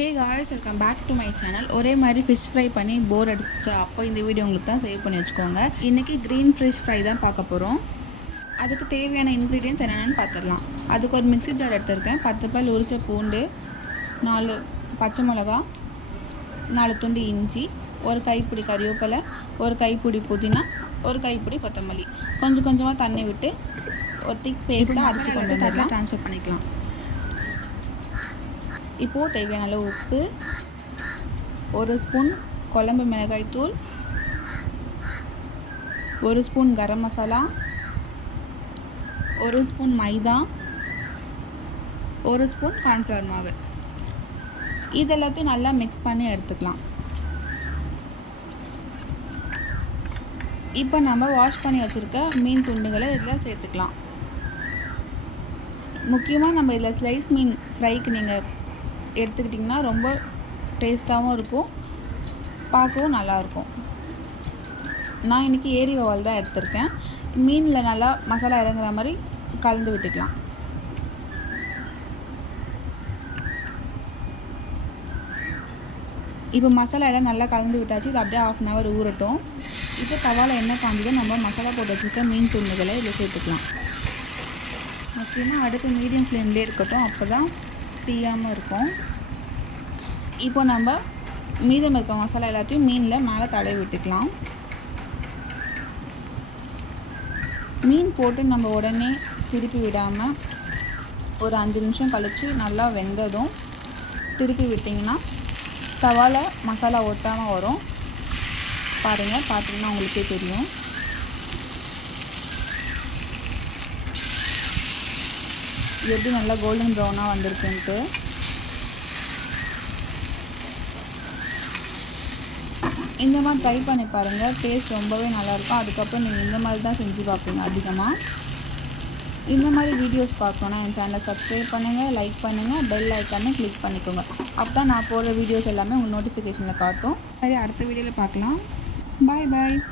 Hey guys, welcome back to my channel. ஒரே மாதிரி fish fry பண்ணி போர் அடிச்சா அப்போ இந்த வீடியோ உங்களுக்கு தான் சேவ் பண்ணி வச்சுக்கோங்க. இன்றைக்கி க்ரீன் ஃபிஷ் ஃப்ரை தான் பார்க்க போகிறோம். அதுக்கு தேவையான இன்க்ரீடியன்ஸ் என்னென்னு பார்த்துடலாம். அதுக்கு ஒரு மிக்ஸி ஜார் எடுத்திருக்கேன். 10 பல் உரிச்ச பூண்டு, 4 பச்சை மிளகா, 4 துண்டு இஞ்சி, ஒரு கைப்பிடி கறிவேப்பிலை, ஒரு கைப்பிடி புதினா, ஒரு கைப்பிடி கொத்தமல்லி, கொஞ்சம் கொஞ்சமாக தண்ணி விட்டு ஒரு திக் பேஸ்ட்டாக அரைச்சி கொண்டு வந்து ட்ரான்ஸ்ஃபர் பண்ணிக்கலாம். இப்போது தேவையான அளவு உப்பு, 1 ஸ்பூன் குழம்பு மிளகாய் தூள், 1 ஸ்பூன் கரம் மசாலா, 1 ஸ்பூன் மைதா, 1 ஸ்பூன் கார்ன்ஃப்ளவர் மாவு. இதெல்லாத்தையும் நல்லா மிக்ஸ் பண்ணி எடுத்துக்கலாம். இப்போ நம்ம வாஷ் பண்ணி வச்சுருக்க மீன் துண்டுகளை இதில் சேர்த்துக்கலாம். முக்கியமாக நம்ம இதில் ஸ்லைஸ் மீன் ஃப்ரைக்கு நீங்கள் எடுத்துக்கிட்டிங்கன்னா ரொம்ப டேஸ்ட்டாகவும் இருக்கும், பார்க்கவும் நல்லாயிருக்கும். நான் இன்றைக்கி ஏரி வவால் தான் எடுத்திருக்கேன். மீனில் நல்லா மசாலா இறங்குற மாதிரி கலந்து விட்டுக்கலாம். இப்போ மசாலா எல்லாம் நல்லா கலந்து விட்டாச்சு. இது அப்படியே 1/2 hour ஊறட்டும். இப்போ தவாவில் எண்ணெய் காஞ்சதும் நம்ம மசாலா போட்டு வச்சுருக்க மீன் துண்டுகளை இதில் சேர்த்துக்கலாம். முக்கியமாக அடுப்பு மீடியம் ஃப்ளேம்லேயே இருக்கட்டும், அப்போ தான் தீயாமல் இருக்கும். இப்போ நம்ம மீதம் இருக்க மசாலா எல்லாத்தையும் மீனில் மேலே தடவி விட்டுக்கலாம். மீன் போட்டு நம்ம உடனே திருப்பி விடாமல் ஒரு 5 நிமிஷம் கழித்து நல்லா வெந்ததும் திருப்பி விட்டிங்கன்னா தவாவில் மசாலா ஒட்டாமல் வரும். பாருங்கள், பார்த்தீங்கன்னா உங்களுக்கே தெரியும். எப்படி நல்லா கோல்டன் ப்ரௌனாக வந்திருக்குன்ட்டு. இந்த மாதிரி ட்ரை பண்ணி பாருங்கள், டேஸ்ட் ரொம்பவே நல்லாயிருக்கும். அதுக்கப்புறம் நீங்கள் இந்த மாதிரி தான் செஞ்சு பார்ப்பீங்க. அதிகமாக இந்த மாதிரி வீடியோஸ் பார்க்கணுன்னா என் சேனலை சப்ஸ்கிரைப் பண்ணுங்கள், லைக் பண்ணுங்கள், பெல் ஐக்கானை கிளிக் பண்ணிக்கோங்க. அப்போ தான் நான் போடுற வீடியோஸ் எல்லாமே உங்களுக்கு நோட்டிஃபிகேஷனில் காட்டும். சரி, அடுத்த வீடியோவில் பார்க்கலாம். பாய் பாய்.